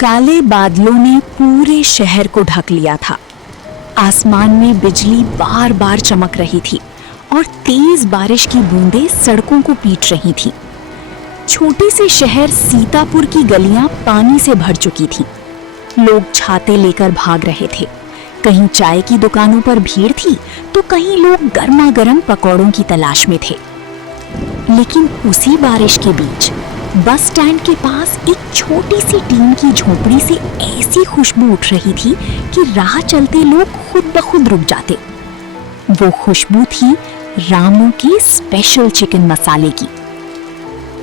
काले बादलों ने पूरे शहर को ढक लिया था। आसमान में बिजली बार बार चमक रही थी और तेज बारिश की बूंदें सड़कों को पीट रही थीं। छोटे से शहर सीतापुर की गलियां पानी से भर चुकी थीं। लोग छाते लेकर भाग रहे थे। कहीं चाय की दुकानों पर भीड़ थी तो कहीं लोग गर्मा गर्म पकौड़ों की तलाश में थे। लेकिन उसी बारिश के बीच बस स्टैंड के पास एक छोटी सी टीन की झोपड़ी से ऐसी खुशबू उठ रही थी कि राह चलते लोग खुद ब खुद रुक जाते। वो खुशबू थी रामू के स्पेशल चिकन मसाले की।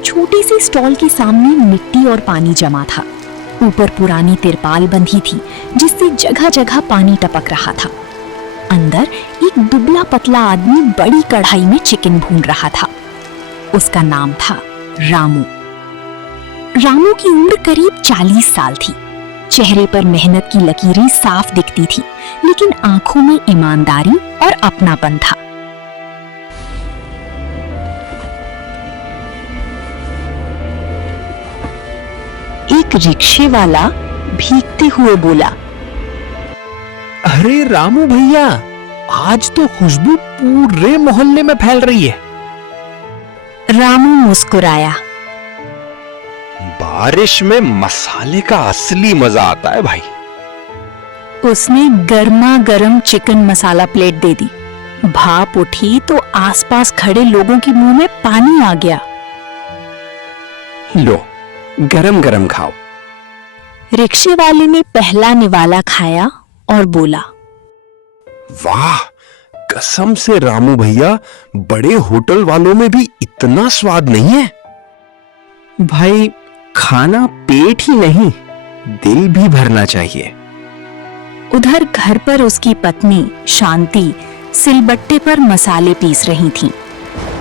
छोटी सी स्टॉल के सामने मिट्टी और पानी जमा था। ऊपर पुरानी तिरपाल बंधी थी जिससे जगह जगह पानी टपक रहा था। अंदर एक दुबला पतला आदमी बड़ी कढ़ाई में चिकन भून रहा था। उसका नाम था रामू। रामू की उम्र करीब 40 साल थी। चेहरे पर मेहनत की लकीरें साफ दिखती थी, लेकिन आंखों में ईमानदारी और अपनापन था। एक रिक्शे वाला भीगते हुए बोला, अरे रामू भैया, आज तो खुशबू पूरे मोहल्ले में फैल रही है। रामू मुस्कुराया। बारिश में मसाले का असली मजा आता है भाई। उसने गर्मा गर्म चिकन मसाला प्लेट दे दी। भाप उठी तो आसपास खड़े लोगों के मुंह में पानी आ गया। लो, गरम गरम खाओ। रिक्शे वाले ने पहला निवाला खाया और बोला, वाह, कसम से रामू भैया, बड़े होटल वालों में भी इतना स्वाद नहीं है। भाई, खाना पेट ही नहीं, दिल भी भरना चाहिए। उधर घर पर उसकी पत्नी शांति सिलबट्टे पर मसाले पीस रही थी।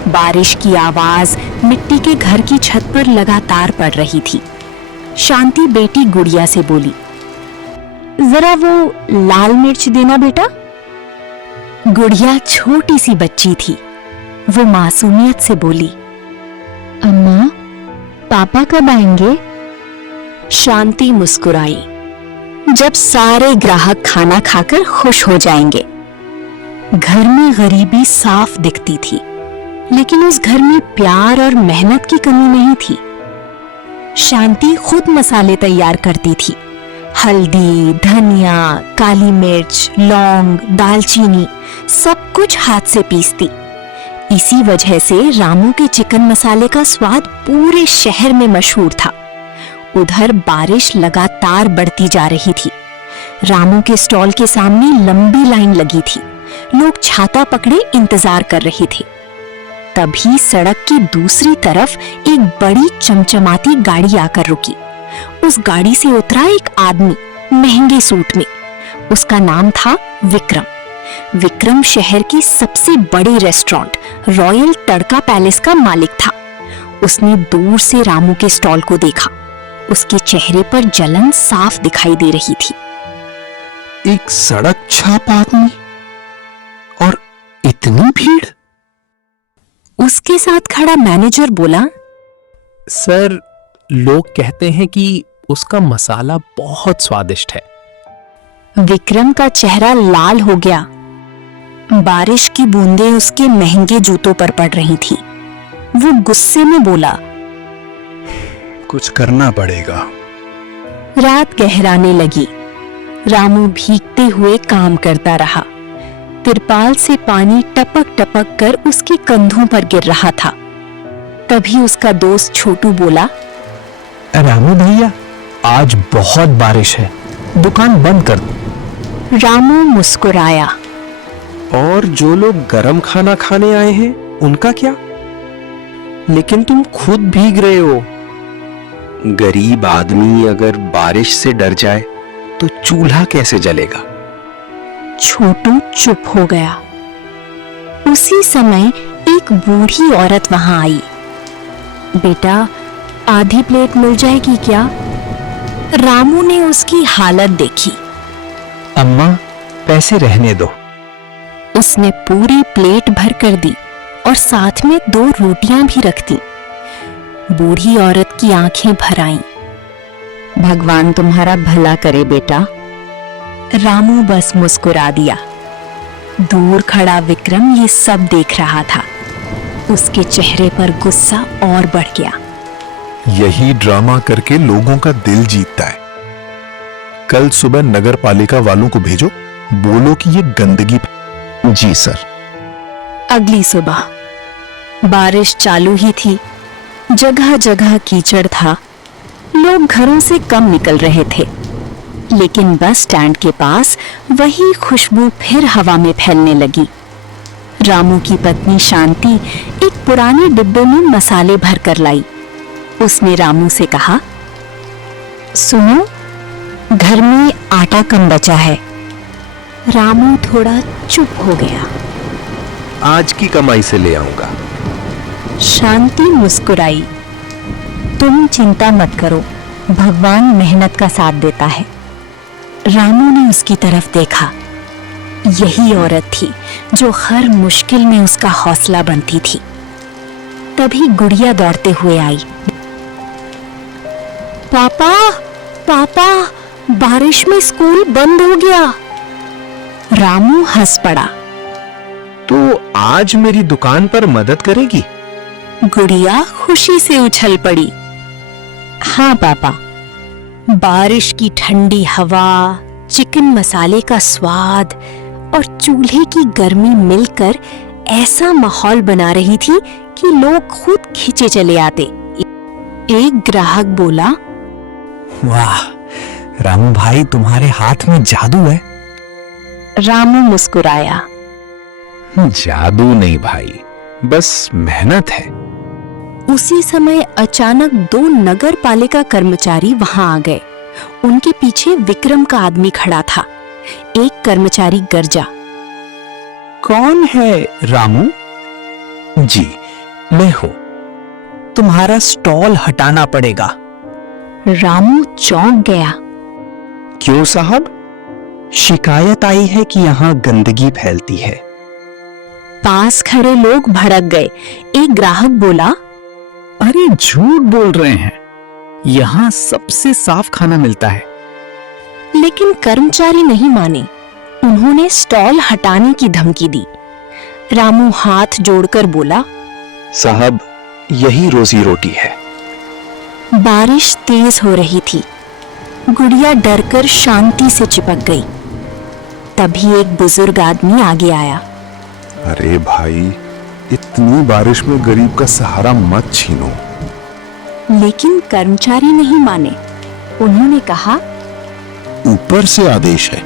बारिश की आवाज मिट्टी के घर की छत पर लगातार पड़ रही थी। शांति बेटी गुड़िया से बोली, जरा वो लाल मिर्च देना बेटा। गुड़िया छोटी सी बच्ची थी। वो मासूमियत से बोली, अम्मा, पापा कब आएंगे? शांति मुस्कुराई, जब सारे ग्राहक खाना खाकर खुश हो जाएंगे। घर में गरीबी साफ दिखती थी, लेकिन उस घर में प्यार और मेहनत की कमी नहीं थी। शांति खुद मसाले तैयार करती थी। हल्दी, धनिया, काली मिर्च, लौंग, दालचीनी, सब कुछ हाथ से पीसती। इसी वजह से रामू के चिकन मसाले का स्वाद पूरे शहर में मशहूर था। उधर बारिश लगातार बढ़ती जा रही थी। रामू के स्टॉल के सामने लंबी लाइन लगी थी। लोग छाता पकड़े इंतजार कर रहे थे। तभी सड़क की दूसरी तरफ एक बड़ी चमचमाती गाड़ी आकर रुकी। उस गाड़ी से उतरा एक आदमी महंगे सूट में। उसका नाम था विक्रम। विक्रम शहर के सबसे बड़े रेस्टोरेंट रॉयल तड़का पैलेस का मालिक था। उसने दूर से रामू के स्टॉल को देखा। उसके चेहरे पर जलन साफ दिखाई दे रही थी। एक सड़क छाप आदमी और इतनी भीड़। उसके साथ खड़ा मैनेजर बोला, सर, लोग कहते हैं कि उसका मसाला बहुत स्वादिष्ट है। विक्रम का चेहरा लाल हो गया। बारिश की बूंदें उसके महंगे जूतों पर पड़ रही थी। वो गुस्से में बोला, कुछ करना पड़ेगा। रात गहराने लगी। रामू भीगते हुए काम करता रहा। तिरपाल से पानी टपक टपक कर उसके कंधों पर गिर रहा था। तभी उसका दोस्त छोटू बोला, रामू भैया, आज बहुत बारिश है, दुकान बंद कर दो। रामू मुस्कुराया। और जो लोग गरम खाना खाने आए हैं, उनका क्या? लेकिन तुम खुद भीग रहे हो। गरीब आदमी अगर बारिश से डर जाए तो चूल्हा कैसे जलेगा? छोटू चुप हो गया। उसी समय एक बूढ़ी औरत वहां आई। बेटा, आधी प्लेट मिल जाएगी क्या? रामू ने उसकी हालत देखी। अम्मा, पैसे रहने दो। उसने पूरी प्लेट भर कर दी और साथ में 2 रोटियां भी रख दी। बूढ़ी औरत की आंखें भर आईं। भगवान तुम्हारा भला करे बेटा। रामू बस मुस्कुरा दिया। दूर खड़ा विक्रम ये सब देख रहा था। उसके चेहरे पर गुस्सा और बढ़ गया। यही ड्रामा करके लोगों का दिल जीतता है। कल सुबह नगर पालिका वालों को भेजो, बोलो कि ये गंदगी। जी सर। अगली सुबह बारिश चालू ही थी। जगह जगह कीचड़ था। लोग घरों से कम निकल रहे थे, लेकिन बस स्टैंड के पास वही खुशबू फिर हवा में फैलने लगी। रामू की पत्नी शांति एक पुराने डिब्बे में मसाले भर कर लाई। उसने रामू से कहा, सुनो, घर में आटा कम बचा है। रामू थोड़ा चुप हो गया। आज की कमाई से ले आऊंगा। शांति मुस्कुराई। तुम चिंता मत करो, भगवान मेहनत का साथ देता है। रामू ने उसकी तरफ देखा। यही औरत थी जो हर मुश्किल में उसका हौसला बनती थी। तभी गुड़िया दौड़ते हुए आई। पापा, पापा, बारिश में स्कूल बंद हो गया। रामू हंस पड़ा। तो आज मेरी दुकान पर मदद करेगी? गुड़िया खुशी से उछल पड़ी। हाँ पापा। बारिश की ठंडी हवा, चिकन मसाले का स्वाद और चूल्हे की गर्मी मिलकर ऐसा माहौल बना रही थी कि लोग खुद खींचे चले आते। एक ग्राहक बोला, वाह रामू भाई, तुम्हारे हाथ में जादू है। रामू मुस्कुराया। जादू नहीं भाई, बस मेहनत है। उसी समय अचानक 2 नगर पालिका कर्मचारी वहां आ गए। उनके पीछे विक्रम का आदमी खड़ा था। एक कर्मचारी गरजा, कौन है रामू? जी, मैं हूं। तुम्हारा स्टॉल हटाना पड़ेगा। रामू चौंक गया। क्यों साहब? शिकायत आई है कि यहाँ गंदगी फैलती है। पास खड़े लोग भड़क गए। एक ग्राहक बोला, अरे झूठ बोल रहे हैं, यहाँ सबसे साफ खाना मिलता है। लेकिन कर्मचारी नहीं माने। उन्होंने स्टॉल हटाने की धमकी दी। रामू हाथ जोड़कर बोला, साहब, यही रोजी रोटी है। बारिश तेज हो रही थी। गुड़िया डरकर शांति से चिपक गई। तभी एक बुजुर्ग आदमी आगे आया। अरे भाई, इतनी बारिश में गरीब का सहारा मत छीनो। लेकिन कर्मचारी नहीं माने। उन्होंने कहा, ऊपर से आदेश है।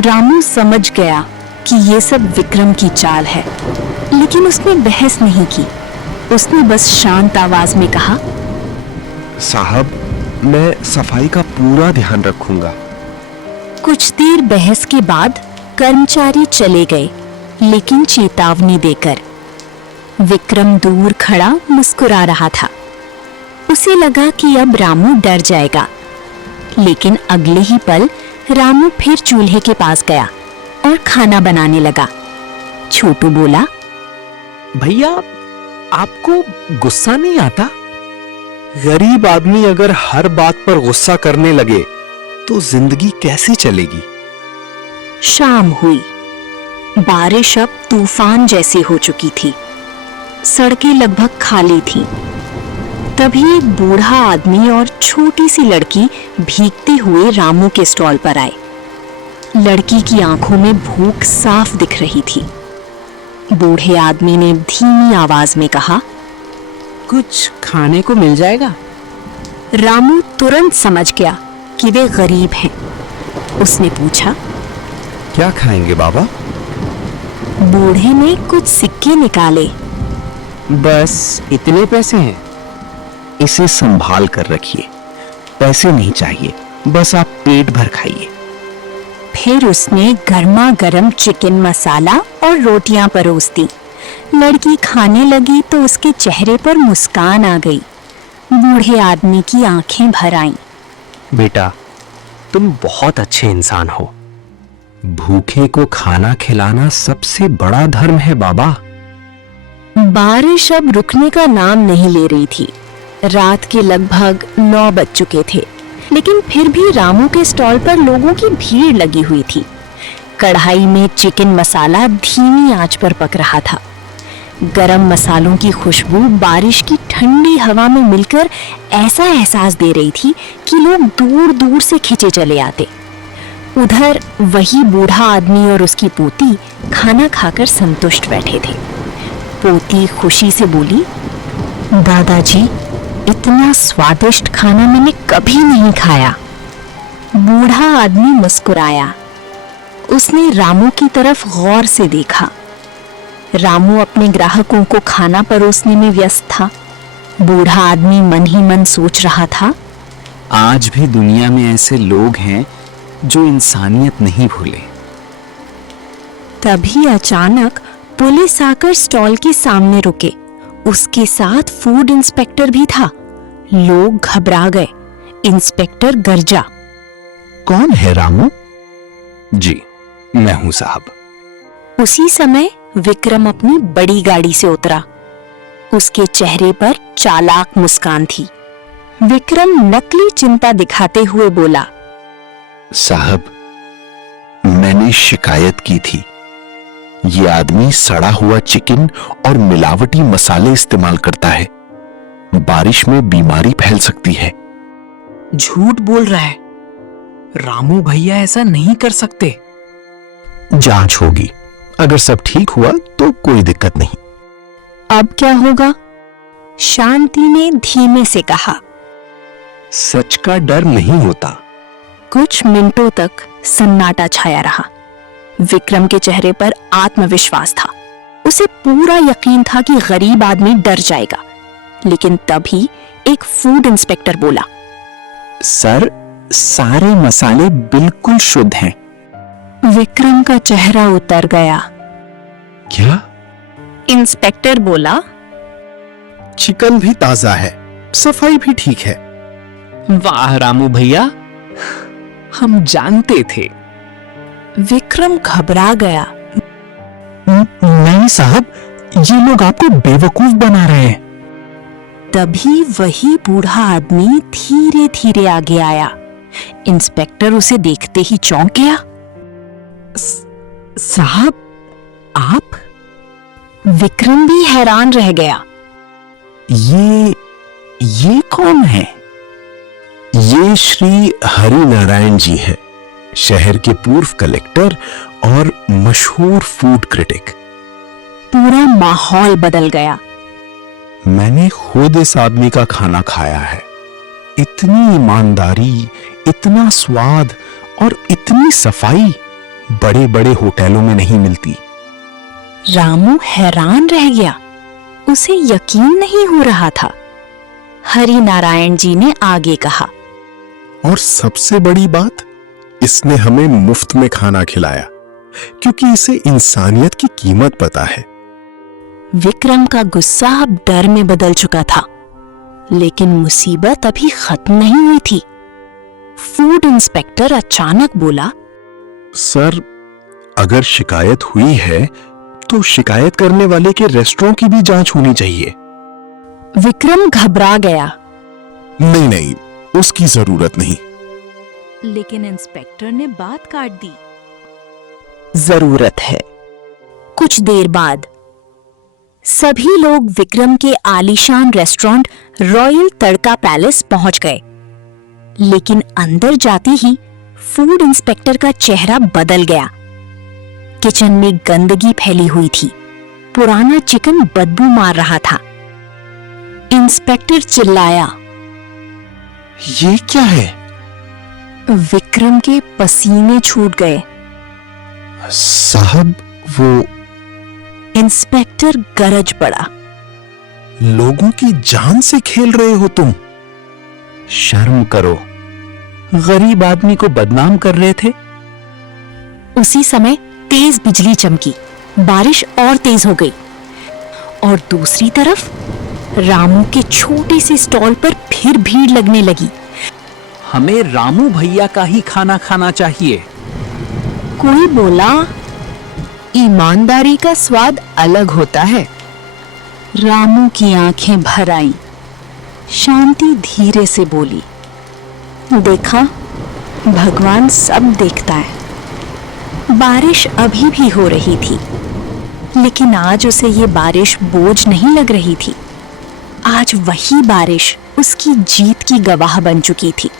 रामू समझ गया कि ये सब विक्रम की चाल है, लेकिन उसने बहस नहीं की। उसने बस शांत आवाज में कहा, साहब, मैं सफाई का पूरा ध्यान रखूंगा। कुछ देर बहस के बाद कर्मचारी चले गए, लेकिन चेतावनी देकर। विक्रम दूर खड़ा मुस्कुरा रहा था। उसे लगा कि अब रामू डर जाएगा। लेकिन अगले ही पल रामू फिर चूल्हे के पास गया और खाना बनाने लगा। छोटू बोला, भैया, आपको गुस्सा नहीं आता? गरीब आदमी अगर हर बात पर गुस्सा करने लगे तो जिंदगी कैसे चलेगी? शाम हुई। बारिश अब तूफान जैसी हो चुकी थी। सड़कें लगभग खाली थीं। तभी एक बूढ़ा आदमी और छोटी सी लड़की भीगते हुए रामू के स्टॉल पर आए। लड़की की आंखों में भूख साफ दिख रही थी। बूढ़े आदमी ने धीमी आवाज में कहा, कुछ खाने को मिल जाएगा? रामू तुरंत समझ गया कि वे गरीब हैं। उसने पूछा, क्या खाएंगे बाबा? बूढ़े ने कुछ सिक्के निकाले। बस इतने पैसे हैं? इसे संभाल कर रखिए, पैसे नहीं चाहिए, बस आप पेट भर खाइए। फिर उसने गर्मा गर्म चिकन मसाला और रोटियां परोस दी। लड़की खाने लगी तो उसके चेहरे पर मुस्कान आ गई। बूढ़े आदमी की आंखें भर आईं। बेटा, तुम बहुत अच्छे इंसान हो। भूखे को खाना खिलाना सबसे बड़ा धर्म है बाबा। बारिश अब रुकने का नाम नहीं ले रही थी। रात के लगभग 9 बज चुके थे, लेकिन फिर भी रामू के स्टॉल पर लोगों की भीड़ लगी हुई थी। कढ़ाई में चिकन मसाला धीमी आंच पर पक रहा था। गरम मसालों की खुशबू बारिश की ठंडी हवा में मिलकर ऐसा एहसास दे रही थी कि लोग दूर दूर से खींचे चले आते। उधर वही बूढ़ा आदमी और उसकी पोती खाना खाकर संतुष्ट बैठे थे। पोती खुशी से बोली, दादाजी, इतना स्वादिष्ट खाना मैंने कभी नहीं खाया। बूढ़ा आदमी मुस्कुराया। उसने रामू की तरफ गौर से देखा। रामू अपने ग्राहकों को खाना परोसने में व्यस्त था। बूढ़ा आदमी मन ही मन सोच रहा था, आज भी दुनिया में ऐसे लोग हैं जो इंसानियत नहीं भूले। तभी अचानक पुलिस आकर स्टॉल के सामने रुके। उसके साथ फूड इंस्पेक्टर भी था। लोग घबरा गए। इंस्पेक्टर गरजा, कौन है रामू? जी, मैं हूं साहब। उसी समय विक्रम अपनी बड़ी गाड़ी से उतरा। उसके चेहरे पर चालाक मुस्कान थी। विक्रम नकली चिंता दिखाते हुए बोला, साहब, मैंने शिकायत की थी। ये आदमी सड़ा हुआ चिकन और मिलावटी मसाले इस्तेमाल करता है। बारिश में बीमारी फैल सकती है। झूठ बोल रहा है। रामू भैया ऐसा नहीं कर सकते। जांच होगी। अगर सब ठीक हुआ तो कोई दिक्कत नहीं। अब क्या होगा? शांति ने धीमे से कहा। सच का डर नहीं होता। कुछ मिनटों तक सन्नाटा छाया रहा। विक्रम के चेहरे पर आत्मविश्वास था। उसे पूरा यकीन था कि गरीब आदमी डर जाएगा। लेकिन तभी एक फूड इंस्पेक्टर बोला, सर, सारे मसाले बिल्कुल शुद्ध हैं। विक्रम का चेहरा उतर गया। क्या? इंस्पेक्टर बोला, चिकन भी ताजा है, सफाई भी ठीक है। वाह रामू भैया, हम जानते थे। विक्रम घबरा गया। नहीं साहब, ये लोग आपको बेवकूफ बना रहे हैं। तभी वही बूढ़ा आदमी धीरे धीरे आगे आया। इंस्पेक्टर उसे देखते ही चौंक गया। साहब, आप? विक्रम भी हैरान रह गया। ये कौन है? ये श्री हरि नारायण जी हैं, शहर के पूर्व कलेक्टर और मशहूर फूड क्रिटिक। पूरा माहौल बदल गया। मैंने खुद इस आदमी का खाना खाया है। इतनी ईमानदारी, इतना स्वाद और इतनी सफाई बड़े बड़े होटलों में नहीं मिलती। रामू हैरान रह गया। उसे यकीन नहीं हो रहा था। हरि नारायण जी ने आगे कहा, और सबसे बड़ी बात, इसने हमें मुफ्त में खाना खिलाया, क्योंकि इसे इंसानियत की कीमत पता है। विक्रम का गुस्सा अब डर में बदल चुका था। लेकिन मुसीबत अभी खत्म नहीं हुई थी। फूड इंस्पेक्टर अचानक बोला, सर, अगर शिकायत हुई है तो शिकायत करने वाले के रेस्टोरेंट की भी जांच होनी चाहिए। विक्रम घबरा गया। नहीं नहीं, उसकी जरूरत नहीं। लेकिन इंस्पेक्टर ने बात काट दी। जरूरत है। कुछ देर बाद सभी लोग विक्रम के आलीशान रेस्टोरेंट रॉयल तड़का पैलेस पहुंच गए। लेकिन अंदर जाते ही फूड इंस्पेक्टर का चेहरा बदल गया। किचन में गंदगी फैली हुई थी। पुराना चिकन बदबू मार रहा था। इंस्पेक्टर चिल्लाया। ये क्या है? विक्रम के पसीने छूट गए। साहब, वो इंस्पेक्टर गरज पड़ा। लोगों की जान से खेल रहे हो तुम। शर्म करो। गरीब आदमी को बदनाम कर रहे थे। उसी समय तेज बिजली चमकी। बारिश और तेज हो गई। और दूसरी तरफ रामू के छोटे से स्टॉल पर फिर भीड़ लगने लगी। हमें रामू भैया का ही खाना खाना चाहिए। कोई बोला, ईमानदारी का स्वाद अलग होता है। रामू की आंखें भर आईं। शांति धीरे से बोली, देखा, भगवान सब देखता है। बारिश अभी भी हो रही थी, लेकिन आज उसे ये बारिश बोझ नहीं लग रही थी। आज वही बारिश उसकी जीत की गवाह बन चुकी थी।